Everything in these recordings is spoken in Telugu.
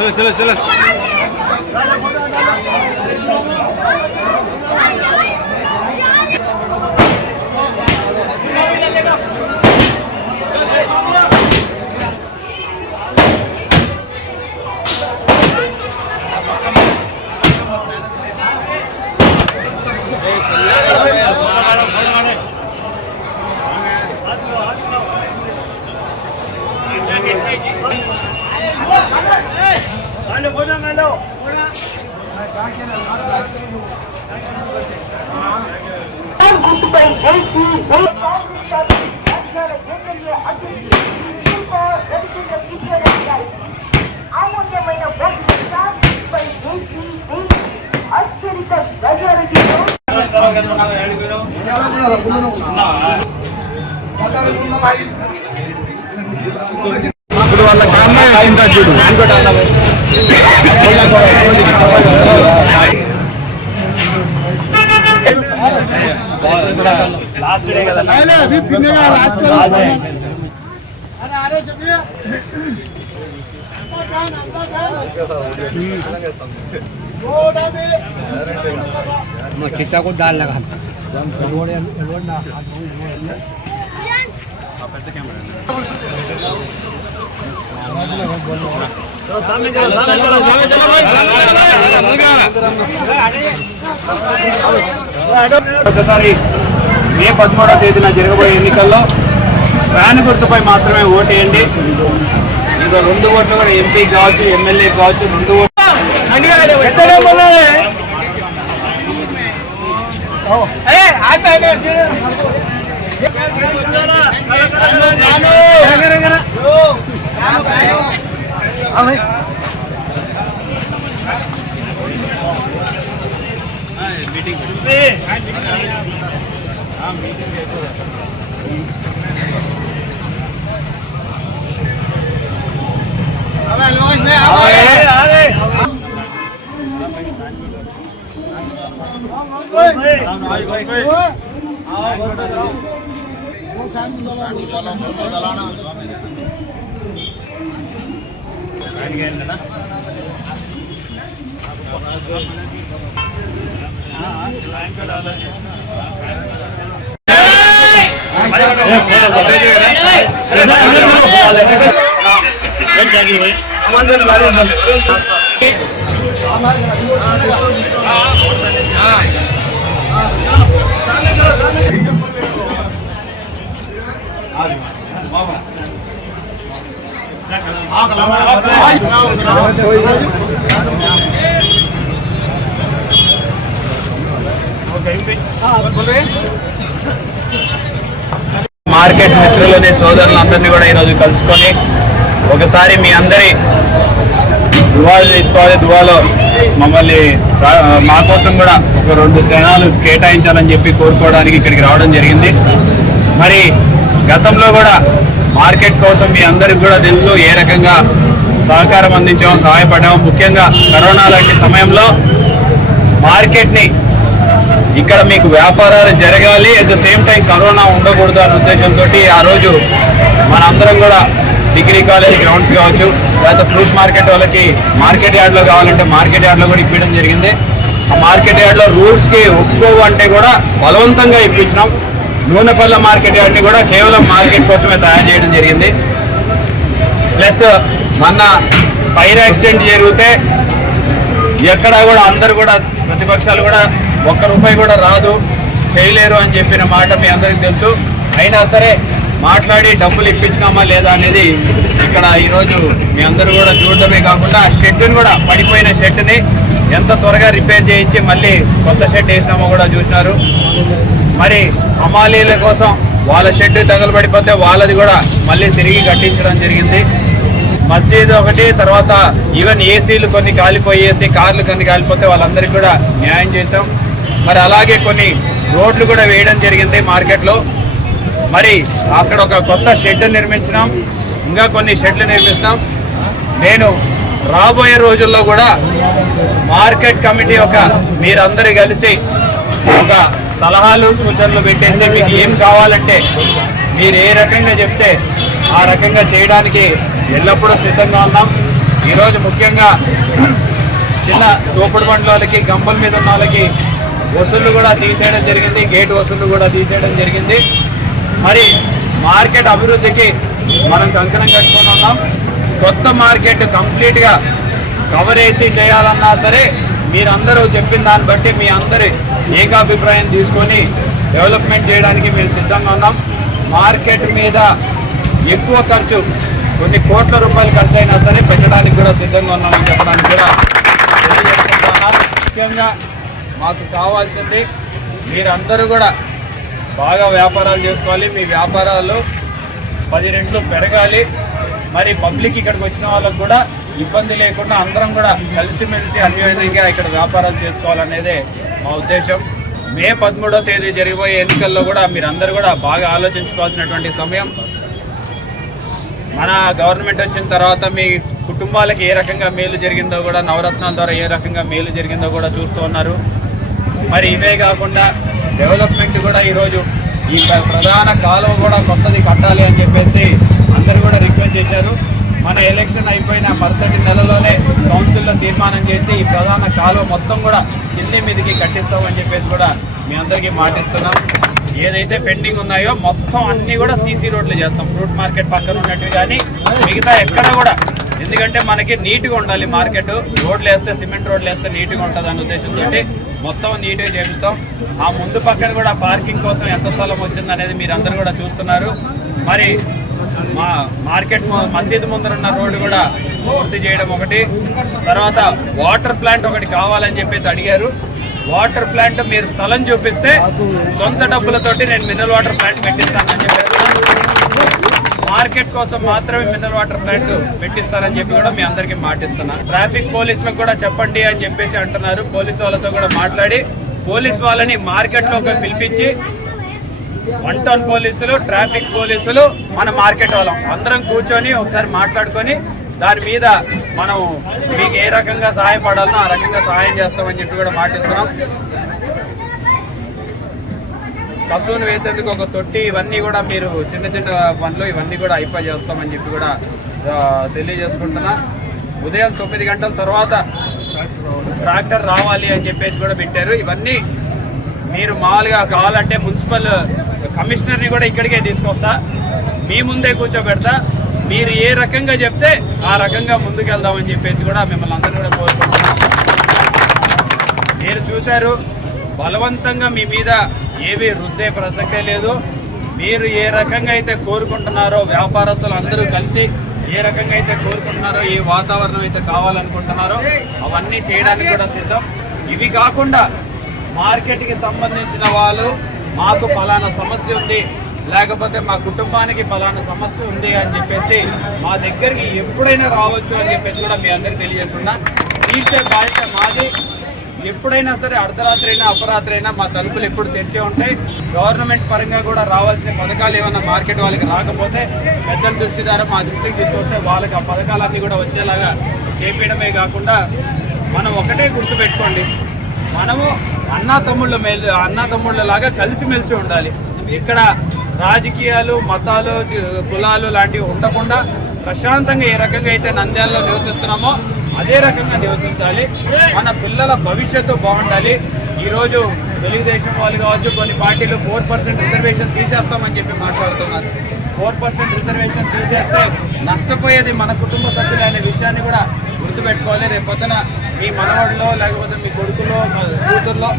चलो चलो चलो ఇప్పుడు వాళ్ళ అమ్మాయి ఇంకా చూడు खिचा को डाल लगा ఒకసారి మే 13వ తేదీన జరగబోయే ఎన్నికల్లో ఫ్యాన్ గుర్తుపై మాత్రమే ఓటేయండి. ఇంకా 2 ఓట్లు కూడా ఎంపీ కావచ్చు, ఎమ్మెల్యే కావచ్చు, 2 ఓట్లు మార్కెట్ మిత్రులని సోదరులందరినీ కూడా ఈరోజు కలుసుకొని ఒకసారి మీ అందరి దువాలు తీసుకోవాలి. దువాలో మమ్మల్ని మా కోసం కూడా ఒక 2 దినాలు కేటాయించాలని చెప్పి కోరుకోవడానికి ఇక్కడికి రావడం జరిగింది. మరి గతంలో కూడా మార్కెట్ కోసం మీ అందరికి కూడా తెలుసు ఏ రకంగా సహకారం అందించాము, సహాయపడ్డాము. ముఖ్యంగా కరోనా లాంటి సమయంలో మార్కెట్ని ఇక్కడ మీకు వ్యాపారాలు జరగాలి, at the same time corona ఉండకూడదు అనే ఉద్దేశంతో ఆ రోజు మనందరం కూడా డిగ్రీ కాలేజ్ గ్రౌండ్స్ కావచ్చు, లేదా ఫ్రూట్ మార్కెట్ వాళ్ళకి మార్కెట్ యార్డ్లో కావాలంటే మార్కెట్ యార్డ్లో కూడా ఇప్పించడం జరిగింది. ఆ మార్కెట్ యార్డ్లో రూల్స్కి ఒప్పుకోవు అంటే కూడా బలవంతంగా ఇప్పించినాం. నూనెపల్ల మార్కెట్ యార్డ్ని కూడా కేవలం మార్కెట్ కోసమే తయారు చేయడం జరిగింది. ప్లస్ మొన్న ఫైర్ యాక్సిడెంట్ జరిగితే ఎక్కడ కూడా అందరు కూడా ప్రతిపక్షాలు కూడా ₹1 కూడా రాదు, చేయలేరు అని చెప్పిన మాట మీ అందరికీ తెలుసు. అయినా సరే మాట్లాడి డబ్బులు ఇప్పించినామా లేదా అనేది ఇక్కడ ఈరోజు మీ అందరూ కూడా చూడడమే కాకుండా షెడ్ని కూడా, పడిపోయిన షెడ్ని ఎంత త్వరగా రిపేర్ చేయించి మళ్ళీ కొత్త షెడ్ వేసినామో కూడా చూసినారు. మరి హమాలీల కోసం వాళ్ళ షెడ్ తగలబడిపోతే వాళ్ళది కూడా మళ్ళీ తిరిగి కట్టించడం జరిగింది. మస్జిద్ ఒకటి, తర్వాత ఈవెన్ ఏసీలు కొన్ని కాలిపోయేసి, కార్లు కొన్ని కాలిపోతే వాళ్ళందరికీ కూడా న్యాయం చేశాం. మరి అలాగే కొన్ని రోడ్లు కూడా వేయడం జరిగింది మార్కెట్లో. మరి అక్కడ ఒక కొత్త షెడ్ నిర్మించినాం, ఇంకా కొన్ని షెడ్లు నిర్మిస్తాం. నేను రాబోయే రోజుల్లో కూడా మార్కెట్ కమిటీ మీరందరూ కలిసి ఒక సలహాలు సూచనలు పెట్టేసి మీకు ఏం కావాలంటే మీరు ఏ రకంగా చెప్తే ఆ రకంగా చేయడానికి ఎల్లప్పుడూ సిద్ధంగా ఉన్నాం. ఈరోజు ముఖ్యంగా చిన్న తోపుడు బండ్ల వాళ్ళకి, గంపల మీద ఉన్న వాళ్ళకి వసూళ్లు కూడా తీసేయడం జరిగింది, గేట్ వసూళ్లు కూడా తీసేయడం జరిగింది. మరి మార్కెట్ అభివృద్ధికి మనం కంకణం కట్టుకొని ఉన్నాం. కొత్త మార్కెట్ కంప్లీట్గా కవర్ చేసి చేయాలన్నా సరే మీరందరూ చెప్పిన దాన్ని బట్టి మీ అందరి ఏకాభిప్రాయం తీసుకొని డెవలప్మెంట్ చేయడానికి మేము సిద్ధంగా ఉన్నాం. మార్కెట్ మీద ఎక్కువ ఖర్చు, కొన్ని కోట్ల రూపాయలు ఖర్చు అయినా సరే పెట్టడానికి కూడా సిద్ధంగా ఉన్నామని చెప్పడానికి కూడా తెలియజేస్తున్నాం. ముఖ్యంగా మాకు కావాల్సింది మీరందరూ కూడా బాగా వ్యాపారాలు చేసుకోవాలి, మీ వ్యాపారాలు 10 రెట్లు పెరగాలి. మరి పబ్లిక్ ఇక్కడికి వచ్చిన వాళ్ళకు కూడా ఇబ్బంది లేకుండా అందరం కూడా కలిసిమెలిసి అన్యోన్యంగా ఇక్కడ వ్యాపారాలు చేసుకోవాలనేదే మా ఉద్దేశం. మే 13వ తేదీ జరిగిపోయే ఎన్నికల్లో కూడా మీరందరూ కూడా బాగా ఆలోచించుకోవాల్సినటువంటి సమయం. మన గవర్నమెంట్ వచ్చిన తర్వాత మీ కుటుంబాలకు ఏ రకంగా మేలు జరిగిందో కూడా, నవరత్నాల ద్వారా ఏ రకంగా మేలు జరిగిందో కూడా చూస్తూ ఉన్నారు. మరి ఇవే కాకుండా డెవలప్మెంట్ కూడా ఈరోజు ఈ ప్రధాన కాలువ కూడా కొత్తది కట్టాలి అని చెప్పేసి అందరూ కూడా రిక్వెస్ట్ చేశారు. మన ఎలక్షన్ అయిపోయిన మరుసటి నెలలోనే కౌన్సిల్లో తీర్మానం చేసి ఈ ప్రధాన కాలువ మొత్తం కూడా కింది మీదికి కట్టిస్తామని చెప్పేసి కూడా మీ అందరికీ మాటిస్తున్నాం. ఏదైతే పెండింగ్ ఉన్నాయో మొత్తం అన్నీ కూడా సీసీ రోడ్లు చేస్తాం. ఫ్రూట్ మార్కెట్ పక్కన ఉన్నట్టు కానీ మిగతా ఎక్కడ కూడా, ఎందుకంటే మనకి నీట్గా ఉండాలి మార్కెట్. రోడ్లు వేస్తే, సిమెంట్ రోడ్లు వేస్తే నీట్గా ఉంటుంది అనే ఉద్దేశంతో మొత్తం నీట్గా చేపిస్తాం. ఆ ముందు పక్కన కూడా పార్కింగ్ కోసం ఎంత స్థలం వచ్చింది అనేది మీరు అందరూ కూడా చూస్తున్నారు. మరి మా మార్కెట్ మసీదు ముందరున్న రోడ్డు కూడా పూర్తి చేయడం ఒకటి. తర్వాత వాటర్ ప్లాంట్ ఒకటి కావాలని చెప్పేసి అడిగారు. వాటర్ ప్లాంట్ మీరు స్థలం చూపిస్తే సొంత డబ్బులతోటి నేను మినరల్ వాటర్ ప్లాంట్ పెట్టిస్తానని చెప్పారు. మార్కెట్ కోసం మాత్రమే మినరల్ వాటర్ ప్లాంట్ పెట్టిస్తారని చెప్పి కూడా మీ అందరికీ మాటిస్తున్నాను. ట్రాఫిక్ పోలీసులకు కూడా చెప్పండి అని చెప్పేసి అంటున్నారు. పోలీసు వాళ్ళతో కూడా మాట్లాడి పోలీసు వాళ్ళని మార్కెట్లోకి పిలిపించి 1 టౌన్ పోలీసులు, ట్రాఫిక్ పోలీసులు, మన మార్కెట్ వాళ్ళం అందరం కూర్చొని ఒకసారి మాట్లాడుకొని దాని మీద మనం మీకు ఏ రకంగా సహాయపడాలనో ఆ రకంగా సహాయం చేస్తామని చెప్పి కూడా మాటిస్తున్నాం. కసూను వేసేందుకు ఒక తొట్టి, ఇవన్నీ కూడా మీరు చిన్న చిన్న పనులు ఇవన్నీ కూడా అయిపోయి చేస్తామని చెప్పి కూడా తెలియజేసుకుంటున్నా. ఉదయం 9 గంటల తర్వాత ట్రాక్టర్ రావాలి అని చెప్పేసి కూడా పెట్టారు. ఇవన్నీ మీరు మామూలుగా కావాలంటే మున్సిపల్ కమిషనర్ని కూడా ఇక్కడికే తీసుకొస్తా, మీ ముందే కూర్చోబెడతా, మీరు ఏ రకంగా చెప్తే ఆ రకంగా ముందుకెళ్దామని చెప్పేసి కూడా మిమ్మల్ని అందరూ కూడా కోరుకుంటున్నాం. మీరు చూశారు, బలవంతంగా మీ మీద ఏమీ రుద్దే ప్రసక్తే లేదు. మీరు ఏ రకంగా అయితే కోరుకుంటున్నారో, వ్యాపారస్తులు అందరూ కలిసి ఏ రకంగా అయితే కోరుకుంటున్నారో, ఏ వాతావరణం అయితే కావాలనుకుంటున్నారో అవన్నీ చేయడానికి కూడా సిద్ధం. ఇవి కాకుండా మార్కెట్కి సంబంధించిన వాళ్ళు మాకు ఫలానా సమస్య ఉంది, లేకపోతే మా కుటుంబానికి ఫలానా సమస్య ఉంది అని చెప్పేసి మా దగ్గరికి ఎప్పుడైనా రావచ్చు అని చెప్పేసి కూడా మీ అందరికీ తెలియజేస్తున్నా. తీర్చే బాధ్యత మాది. ఎప్పుడైనా సరే అర్ధరాత్రి అయినా అపరాత్రి అయినా మా తలుపులు ఎప్పుడు తెరిచే ఉంటాయి. గవర్నమెంట్ పరంగా కూడా రావాల్సిన పథకాలు ఏమన్నా మార్కెట్ వాళ్ళకి రాకపోతే పెద్దల దృష్టి ద్వారా మా దృష్టికి తీసుకొస్తే వాళ్ళకి ఆ పథకాలన్నీ కూడా వచ్చేలాగా చేపించడమే కాకుండా మనం ఒకటే గుర్తుపెట్టుకోండి, మనము అన్నా తమ్ముళ్ళ లాగా కలిసిమెలిసి ఉండాలి. ఇక్కడ రాజకీయాలు, మతాలు, కులాలు లాంటివి ఉండకుండా ప్రశాంతంగా ఏ రకంగా అయితే నంద్యాలలో నివసిస్తున్నామో అదే రకంగా నివసించాలి. మన పిల్లల భవిష్యత్తు బాగుండాలి. ఈరోజు తెలుగుదేశం వాళ్ళు కావచ్చు, కొన్ని పార్టీలు 4% రిజర్వేషన్ తీసేస్తామని చెప్పి మాట్లాడుతున్నారు. 4% రిజర్వేషన్ తీసేస్తే నష్టపోయేది మన కుటుంబ సభ్యులు అనే విషయాన్ని కూడా గుర్తుపెట్టుకోవాలి. రేపొద్దున మీ మనవాడిలో లేకపోతే మీ కొడుకులో కూతుర్లో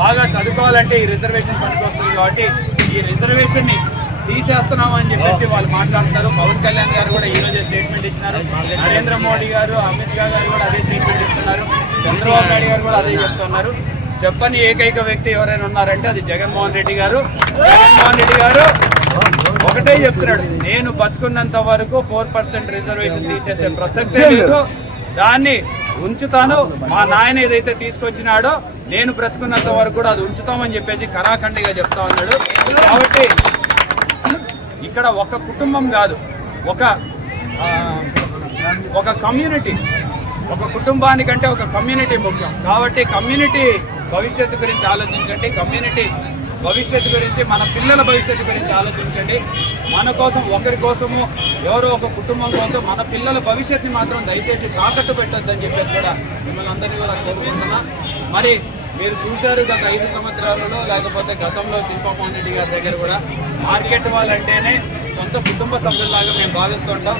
బాగా చదువుకోవాలంటే ఈ రిజర్వేషన్ పనికి వస్తుంది. కాబట్టి ఈ రిజర్వేషన్ని తీసేస్తున్నాం అని చెప్పేసి వాళ్ళు మాట్లాడుతున్నారు. పవన్ కళ్యాణ్ గారు కూడా ఈ రోజే స్టేట్మెంట్ ఇచ్చినారు. నరేంద్ర మోడీ గారు, అమిత్ షా గారు కూడా అదే స్టేట్మెంట్ ఇస్తున్నారు. చంద్రబాబు నాయుడు గారు కూడా అదే చెప్తున్నారు. చెప్పని ఏకైక వ్యక్తి ఎవరైనా ఉన్నారంటే అది జగన్మోహన్ రెడ్డి గారు. జగన్మోహన్ రెడ్డి గారు ఒకటే చెప్తున్నాడు, నేను బతుకున్నంత వరకు 4% రిజర్వేషన్ తీసేసే ప్రసక్తే లేదు, దాన్ని ఉంచుతాను. మా నాయన ఏదైతే తీసుకొచ్చినాడో నేను బ్రతుకున్నంత వరకు కూడా అది ఉంచుతామని చెప్పేసి కరాఖండిగా చెప్తా ఉన్నాడు. కాబట్టి ఇక్కడ ఒక కుటుంబం కాదు, ఒక కమ్యూనిటీ, ఒక కుటుంబానికంటే ఒక కమ్యూనిటీ ముఖ్యం. కాబట్టి కమ్యూనిటీ భవిష్యత్తు గురించి ఆలోచించండి. కమ్యూనిటీ భవిష్యత్తు గురించి, మన పిల్లల భవిష్యత్తు గురించి ఆలోచించండి. మన కోసం, ఒకరి కోసము, ఎవరో ఒక కుటుంబం కోసం మన పిల్లల భవిష్యత్తుని మాత్రం దయచేసి తాకట్టు పెట్టొద్దని చెప్పేసి కూడా మిమ్మల్ని అందరినీ కూడా కోరుకుంటున్నా. మరి మీరు చూశారు గత 5 సంవత్సరాలలో, లేకపోతే గతంలో శిల్పమోహన్ రెడ్డి గారి దగ్గర కూడా మార్కెట్ వాళ్ళంటేనే సొంత కుటుంబ సభ్యుల్లాగా మేము భావిస్తుంటాం.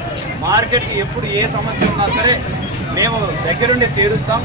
మార్కెట్కి ఎప్పుడు ఏ సమస్య ఉన్నా సరే మేము దగ్గరుండి తీరుస్తాం.